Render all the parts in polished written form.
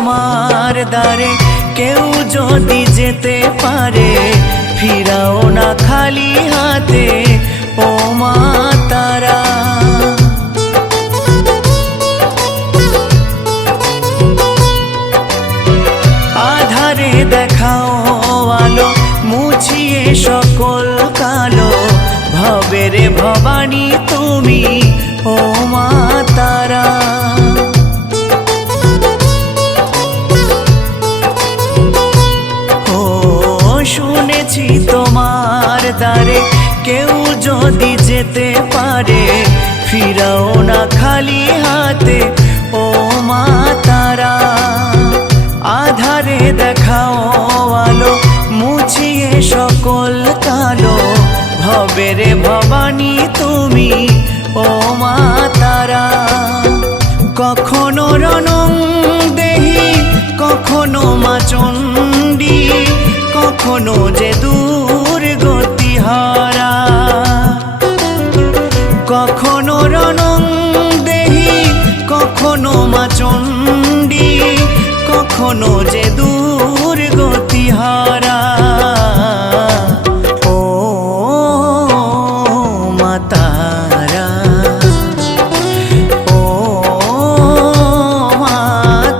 তোমার দ্বারে কেউ যদি যেতে পারে ফিরাও না খালি হাতে ও মা তারা। আধারে দেখাও আলো মুছিয়ে সকল কালো ভবের ভবানী তুমি ও মা তারা। ও শুনেছি তোমার দ্বারে কেউ যদি যেতে পারে ফিরাও না খালি হাতে ও মা তারা। আধারে দেখাও আলো মুছিয়ে সকল কালো ভবের ভবানী তুমি ও মা তারা। কখনো রণং দেহি কখনো মা চণ্ডী কখনো যে দুর্গতি হারা। কখনো রণং দেহি কখনো মা চণ্ডী কখনো যে দুর্গতি হারা। ও মা তারা, ও মা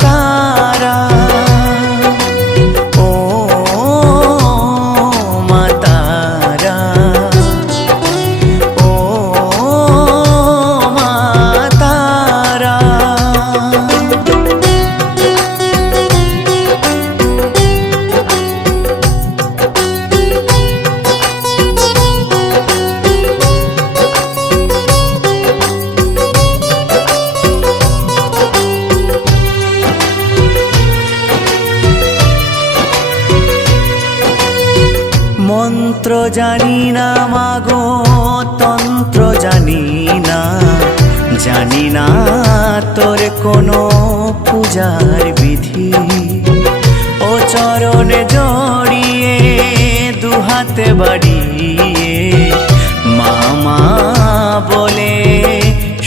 তারা, ও মা তারা, ও মা তারা। মন্ত্র জানি না মাগো তন্ত্র জানি না, জানি না তোর কোনো পূজার বিধি। ও চরণে জড়িয়ে দুহাতে বাড়িয়ে মামা বলে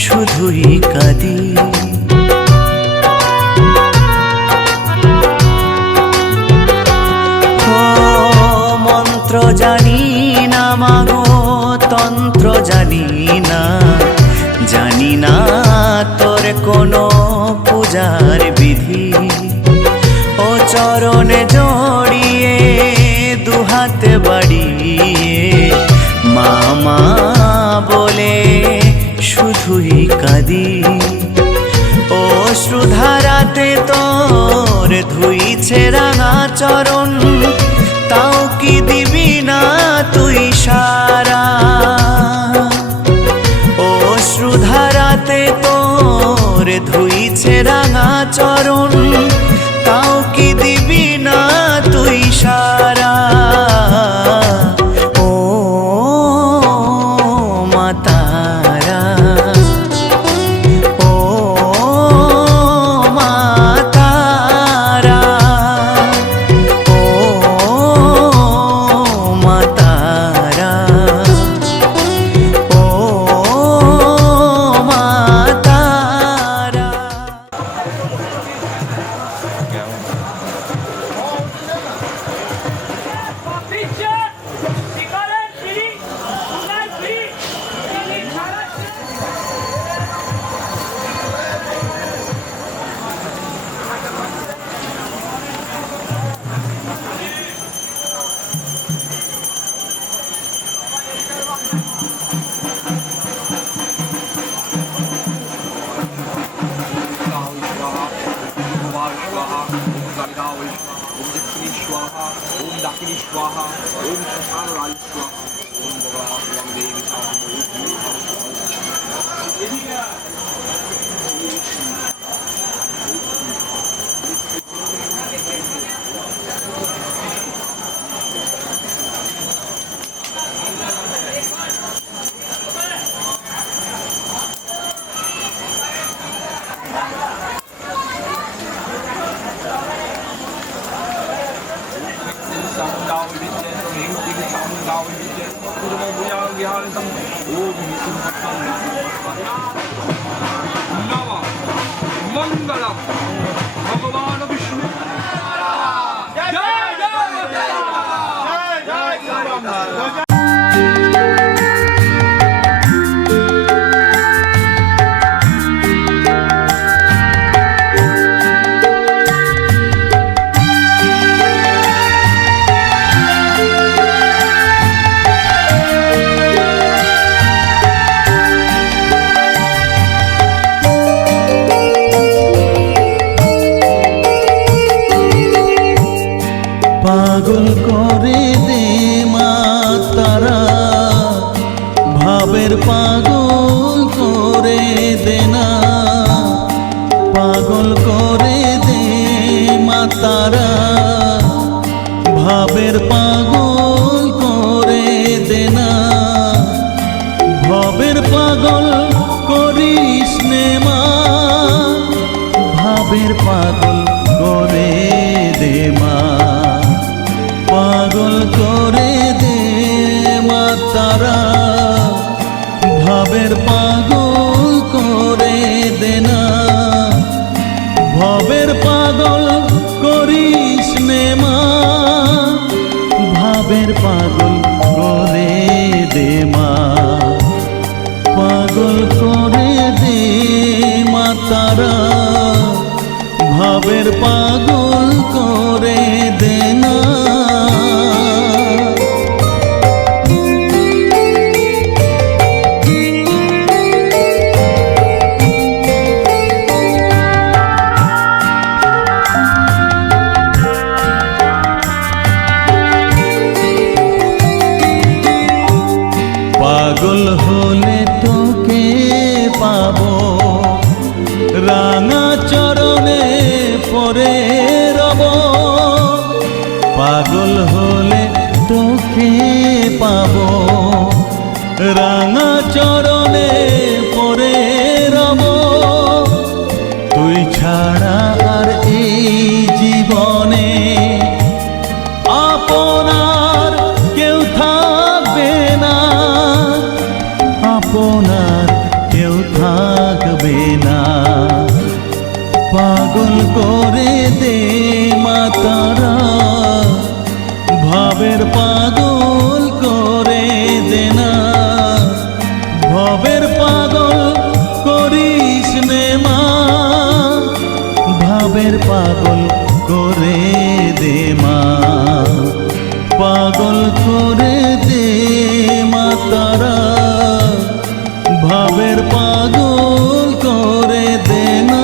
শুধুই কাঁদি। তন্ত্র জানি না মাগো তন্ত্র জানি না, জানি না তোর কোনো পূজার বিধি। ও চরণে জড়িয়ে দুহাতে বাড়িয়ে মামা বলে শুধুই কাঁদি। ও শ্রুধারাতে তোর ধুইছে রাঙা চরণ তাও কি দিবি না তুই সারা। ও শ্রুধারাতে তোর ধুইছে রাঙা চরণ তাও কি দিবি না তুই সারা। ও মা তারা, ও মা তারা, ও মা তারা, ও মা তারা। ओम दाकिनी स्वाहा ओम शशान राज स्वाहा ओम भगवान देवी পাগল করে দে মা তারা, ভাবের পাগল করে দে না। পাগল করে দে মা তারা, ভাবের পাগল করে দে না। ভবের পাগল করিস নে মা, ভাবের পাগল করে দে মা। পাগল করে দে মা তারা, ভাবের পাগল করে দে না। ভবের পাগল করিস নে মা, ভাবের পাগল করে দে মা। পাগল করে দে মা তারা, ভাবের পাগল করে দে না। পাগল হলে তোকে পাবো, রাঙা চরণে পরে রব। পাগল হলে তোকে পাবো, রাঙা চরণে পরে রব। তুই ছাড়া আর এই জীবনে আপনার কেউ থাকবে না, আপনার কেউ থাকবে না। পাগল করে দে মা তারা, ভাবের পাগল করে দে না। ভবের পাগল করিস নে মা, ভাবের পাগল করে দে মা। পাগল করে দে মা তারা, ভাবের পাগল করে দে না।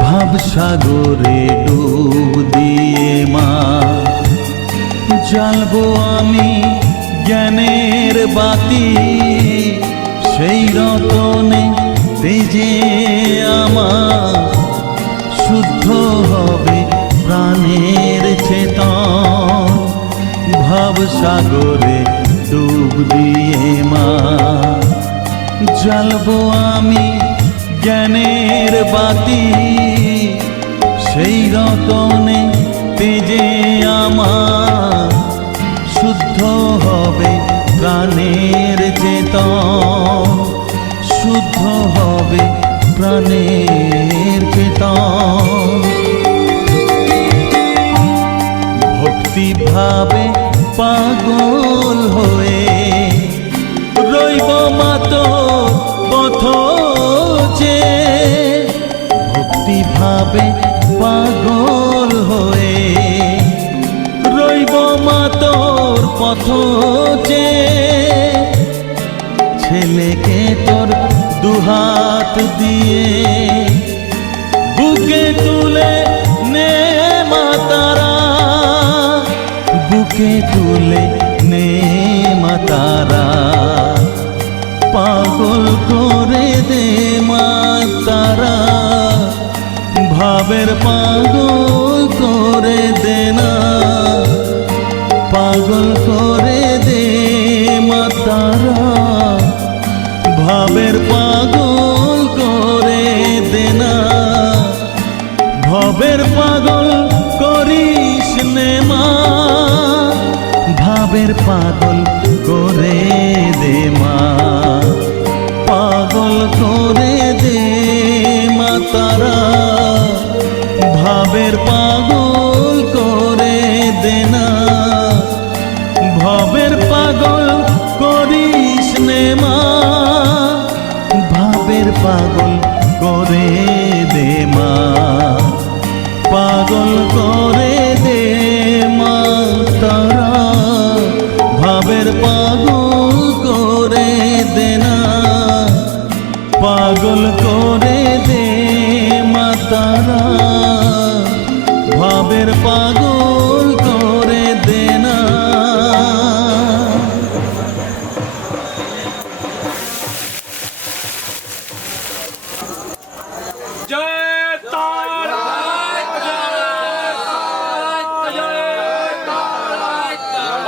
ভাবসাগরে ডুব দিয়ে মা, জ্বালবো আমি জ্ঞানের বাতি। সেই রতনে তেজে আমার শুদ্ধ হবে প্রাণের চেতন। ভাবসাগরে ডুব দিয়ে মা, জ্বালবো আমি জ্ঞানের বাতি। সেই রতনে তেজে আমার শুদ্ধ হবে প্রাণের চেতন। শুদ্ধ হবে প্রাণের চেতন। ভক্তি ভাবে পাগল হয়ে রইব মাতো পথ চেয়ে। ভক্তি ভাবে পাগল হয়ে রইব মাতোর পথ চেয়ে। ছেলেকে তোর দুহাত দিয়ে বুকে তুলে নে মা তারা, বুকে তুলে নে মা তারা। পাগল করে দে মা তারা, ভাবের পাগল করে দে না। পাগল করে দে মা তারা, ভাবের পাগল করে দে মা, পাগল করে দে মা তারা, ভাবের পাগল করে দে না, ভাবের পাগল করিস নে মা, ভাবের পাগল করে দে মা, পাগল করে দে মা তারা, ভাবের পাগল করে দে না, পাগল করে দে মা তারা, ভাবের পাগল করে দে না। জয় তারা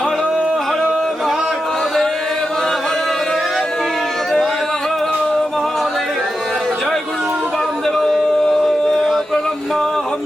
হর হর মহাদেব হর মহাদেব, জয় গুরু বামদেব প্রণমাম।